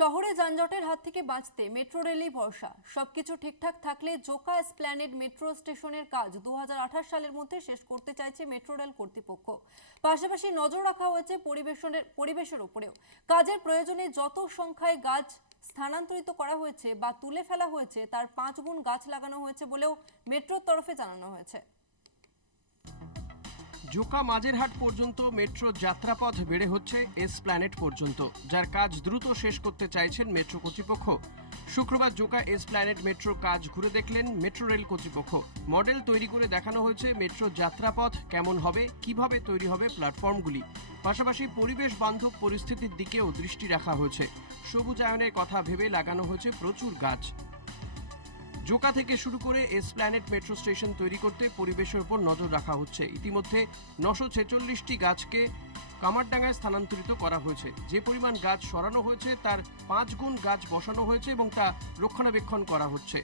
শহরে যানজটের হাত থেকে বাঁচতে মেট্রো রেলই ভরসা। সবকিছু ঠিকঠাক থাকলে জোকা এসপ্ল্যানেড মেট্রো স্টেশনের কাজ 2028 সালের মধ্যে শেষ করতে চাইছে মেট্রো রেল কর্তৃপক্ষ। পাশাপাশি নজর রাখা হয়েছে পরিবেশের উপরেও। কাজের প্রয়োজনে যত সংখ্যায় গাছ স্থানান্তরিত করা হয়েছে বা তুলে ফেলা হয়েছে তার 5 গুণ গাছ লাগানো হয়েছে বলেও মেট্রোর তরফে জানানো হয়েছে। জোকা মাঝেরহাট পর্যন্ত মেট্রো যাত্রাপথ বেড়ে হচ্ছে এসপ্ল্যানেড পর্যন্ত, যার কাজ দ্রুত শেষ করতে চাইছেন মেট্রো কর্তৃপক্ষ। শুক্রবার জোকা এসপ্ল্যানেড মেট্রো কাজ ঘুরে দেখলেন মেট্রো রেল কর্তৃপক্ষ। মডেল তৈরি করে দেখানো হয়েছে মেট্রো যাত্রাপথ কেমন হবে, কিভাবে তৈরি হবে প্ল্যাটফর্মগুলি। পাশাপাশি পরিবেশ বান্ধব পরিস্থিতির দিকেও দৃষ্টি রাখা হয়েছে। সবুজায়নের কথা ভেবে লাগানো হয়েছে প্রচুর গাছ। জোকা থেকে শুরু করে এসপ্ল্যানেড মেট্রো স্টেশন তৈরি করতে পরিবেশের উপর নজর রাখা হচ্ছে। ইতিমধ্যে 946টি গাছকে কামারডাঙ্গায় স্থানান্তরিত করা হয়েছে। যে পরিমাণ গাছ সরানো হয়েছে তার 5 গুণ গাছ বসানো হয়েছে এবং তা রক্ষণাবেক্ষণ করা হচ্ছে।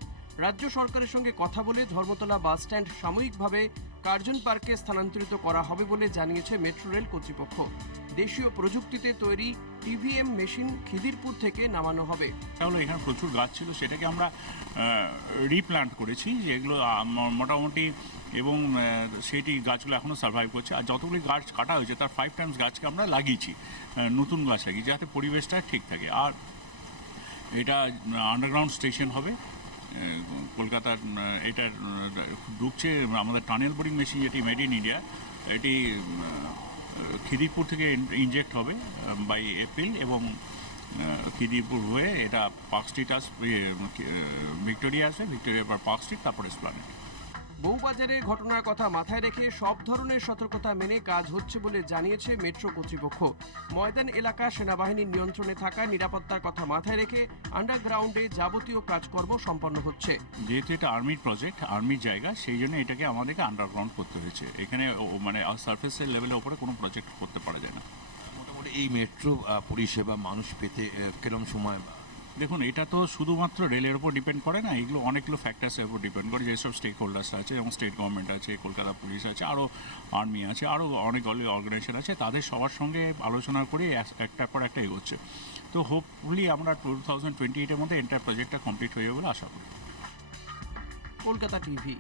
রাজ্য সরকারের সঙ্গে কথা বলে ধর্মতলা বাস স্ট্যান্ড সাময়িকভাবে কার্জন পার্কে স্থানান্তরিত করা হবে বলে জানিয়েছে মেট্রো রেল কর্তৃপক্ষ। দেশীয় প্রযুক্তিতে তৈরি টিভিএম মেশিন খিদিরপুর থেকে নামানো হবে। তাহলে এখানে প্রচুর গাছ ছিল, সেটাকে আমরা রিপ্লান্ট করেছি, যেগুলো মোটামুটি, এবং সেইটি গাছগুলো এখনও সার্ভাইভ করছে। আর যতগুলি গাছ কাটা হয়েছে তার 5 টাইমস গাছকে আমরা লাগিয়েছি, নতুন গাছ লাগিয়েছি, যাতে পরিবেশটা ঠিক থাকে। আর এটা আন্ডারগ্রাউন্ড স্টেশন হবে কলকাতার। এটার ঢুকছে আমাদের টানেল বোরিং মেশিন, যেটি মেড ইন ইন্ডিয়া। এটি খিদিরপুর থেকে ইনজেক্ট হবে বাই এপ্রিল, এবং খিদিরপুর হয়ে এটা পার্ক স্ট্রিট আসবে, ভিক্টোরিয়া আসবে, ভিক্টোরিয়ার পর পার্ক স্ট্রিট, তারপর এসপ্ল্যানেড। বউবাজারের ঘটনার কথা মাথায় রেখে সব ধরনের সতর্কতা মেনে কাজ হচ্ছে বলে জানিয়েছে মেট্রো কর্তৃপক্ষ। ময়দান এলাকা সেনাবাহিনীর নিয়ন্ত্রণে থাকা নিরাপত্তার কথা মাথায় রেখে আন্ডারগ্রাউন্ডে যাবতীয় কাজকর্ম সম্পন্ন হচ্ছে। যেহেতু এটা আর্মির প্রজেক্ট, আর্মির জায়গা, সেই জন্য এটাকে আমাদেরকে আন্ডারগ্রাউন্ড করতে হয়েছে। এখানে মানে সার্ফেসের লেভেলের ওপরে কোনো প্রজেক্ট করতে পারা যায় না। মোটামুটি এই মেট্রো পরিষেবা মানুষ পেতে কিরকম সময়? দেখুন, এটা তো শুধুমাত্র রেলের উপর ডিপেন্ড করে না, এগুলো অনেকগুলো ফ্যাক্টার্সের উপর ডিপেন্ড করে। যেসব স্টেক হোল্ডার্স আছে, এবং স্টেট গভর্নমেন্ট আছে, কলকাতা পুলিশ আছে, আরও আর্মি আছে, আরও অনেক অর্গানাইজেশন আছে, তাদের সবার সঙ্গে আলোচনা করে একটার পর একটা এগোচ্ছে। তো হোপফুলি আমরা 2028-এর মধ্যে এন্টার প্রজেক্টটা কমপ্লিট হয়ে যাবে বলে আশা করি। কলকাতা টিভি।